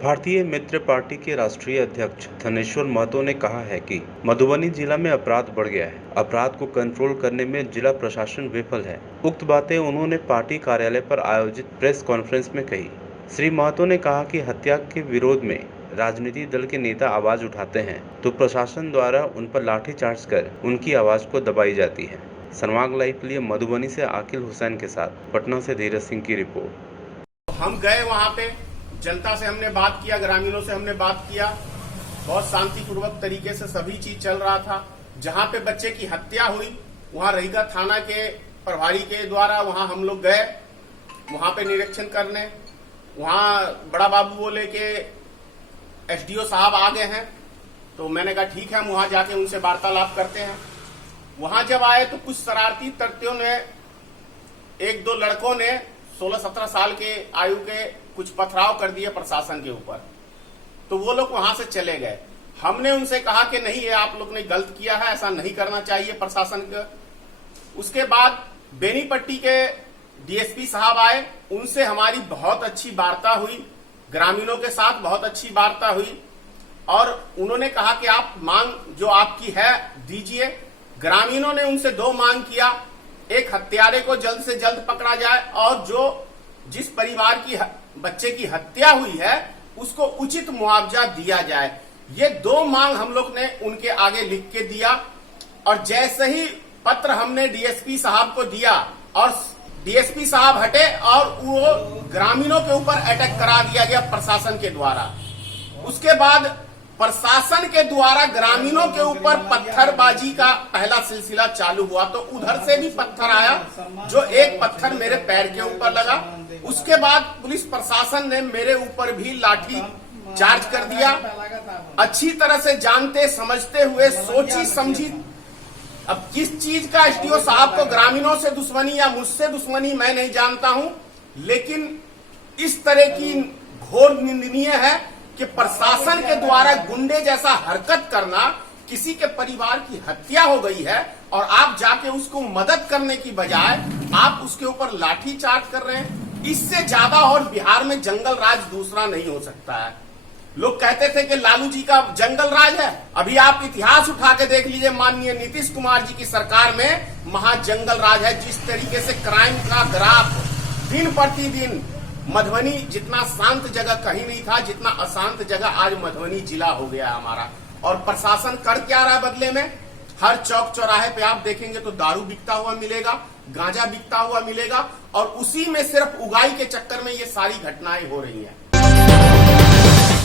भारतीय मित्र पार्टी के राष्ट्रीय अध्यक्ष धनेश्वर महतो ने कहा है कि मधुबनी जिला में अपराध बढ़ गया है। अपराध को कंट्रोल करने में जिला प्रशासन विफल है। उक्त बातें उन्होंने पार्टी कार्यालय पर आयोजित प्रेस कॉन्फ्रेंस में कही। श्री महतो ने कहा कि हत्या के विरोध में राजनीतिक दल के नेता आवाज उठाते हैं तो प्रशासन द्वारा उन पर लाठीचार्ज कर उनकी आवाज को दबाई जाती है। संवाद लाइव के लिए मधुबनी से आकिल हुसैन के साथ पटना से धीरज सिंह की रिपोर्ट। हम गए वहां पे, जनता से हमने बात किया, ग्रामीणों से हमने बात किया। बहुत शांतिपूर्वक तरीके से सभी चीज चल रहा था। जहां पे बच्चे की हत्या हुई वहां रहीगा थाना के प्रभारी के द्वारा वहां हम लोग गए, वहां पे निरीक्षण करने। वहां बड़ा बाबू बोले कि एसडीओ साहब आ गए हैं, तो मैंने कहा ठीक है, हम वहां जाके उनसे वार्तालाप करते हैं। वहां जब आए तो कुछ शरारती तत्वों ने, एक दो लड़कों ने 16-17 साल के आयु के कुछ पथराव कर दिए प्रशासन के ऊपर, तो वो लोग वहां से चले गए। हमने उनसे कहा कि नहीं, ये आप लोग ने गलत किया है, ऐसा नहीं करना चाहिए प्रशासन का। उसके बाद बेनीपट्टी के डीएसपी साहब आए, उनसे हमारी बहुत अच्छी वार्ता हुई, ग्रामीणों के साथ बहुत अच्छी वार्ता हुई और उन्होंने कहा कि आप मांग जो आपकी है दीजिए। ग्रामीणों ने उनसे दो मांग किया, एक हत्यारे को जल्द से जल्द पकड़ा जाए और जो जिस परिवार की बच्चे की हत्या हुई है उसको उचित मुआवजा दिया जाए। ये दो मांग हम लोग ने उनके आगे लिख के दिया और जैसे ही पत्र हमने डीएसपी साहब को दिया और डीएसपी साहब हटे और वो ग्रामीणों के ऊपर अटैक करा दिया गया प्रशासन के द्वारा। उसके बाद प्रशासन के द्वारा ग्रामीणों के ऊपर पत्थरबाजी का पहला सिलसिला चालू हुआ, तो उधर से भी पत्थर आया, जो एक पत्थर मेरे पैर के ऊपर लगा। उसके बाद पुलिस प्रशासन ने मेरे ऊपर भी लाठी चार्ज कर दिया। अच्छी तरह से जानते समझते हुए सोची समझी, अब किस चीज का एसडीओ साहब को ग्रामीणों से दुश्मनी या मुझसे दुश्मनी मैं नहीं जानता हूं, लेकिन इस तरह की घोर निंदनीय है कि प्रशासन के द्वारा गुंडे जैसा हरकत करना। किसी के परिवार की हत्या हो गई है और आप जाके उसको मदद करने की बजाय आप उसके ऊपर लाठी चार्ज कर रहे हैं। इससे ज्यादा और बिहार में जंगल राज दूसरा नहीं हो सकता है। लोग कहते थे कि लालू जी का जंगल राज है, अभी आप इतिहास उठा के देख लीजिए, माननीय नीतीश कुमार जी की सरकार में महा जंगल राज है। जिस तरीके से क्राइम का ग्राफ दिन प्रतिदिन, मधुबनी जितना शांत जगह कहीं नहीं था, जितना अशांत जगह आज मधुबनी जिला हो गया हमारा। और प्रशासन कर क्या रहा है बदले में? हर चौक चौराहे पे आप देखेंगे तो दारू बिकता हुआ मिलेगा, गांजा बिकता हुआ मिलेगा और उसी में सिर्फ उगाई के चक्कर में ये सारी घटनाएं हो रही हैं।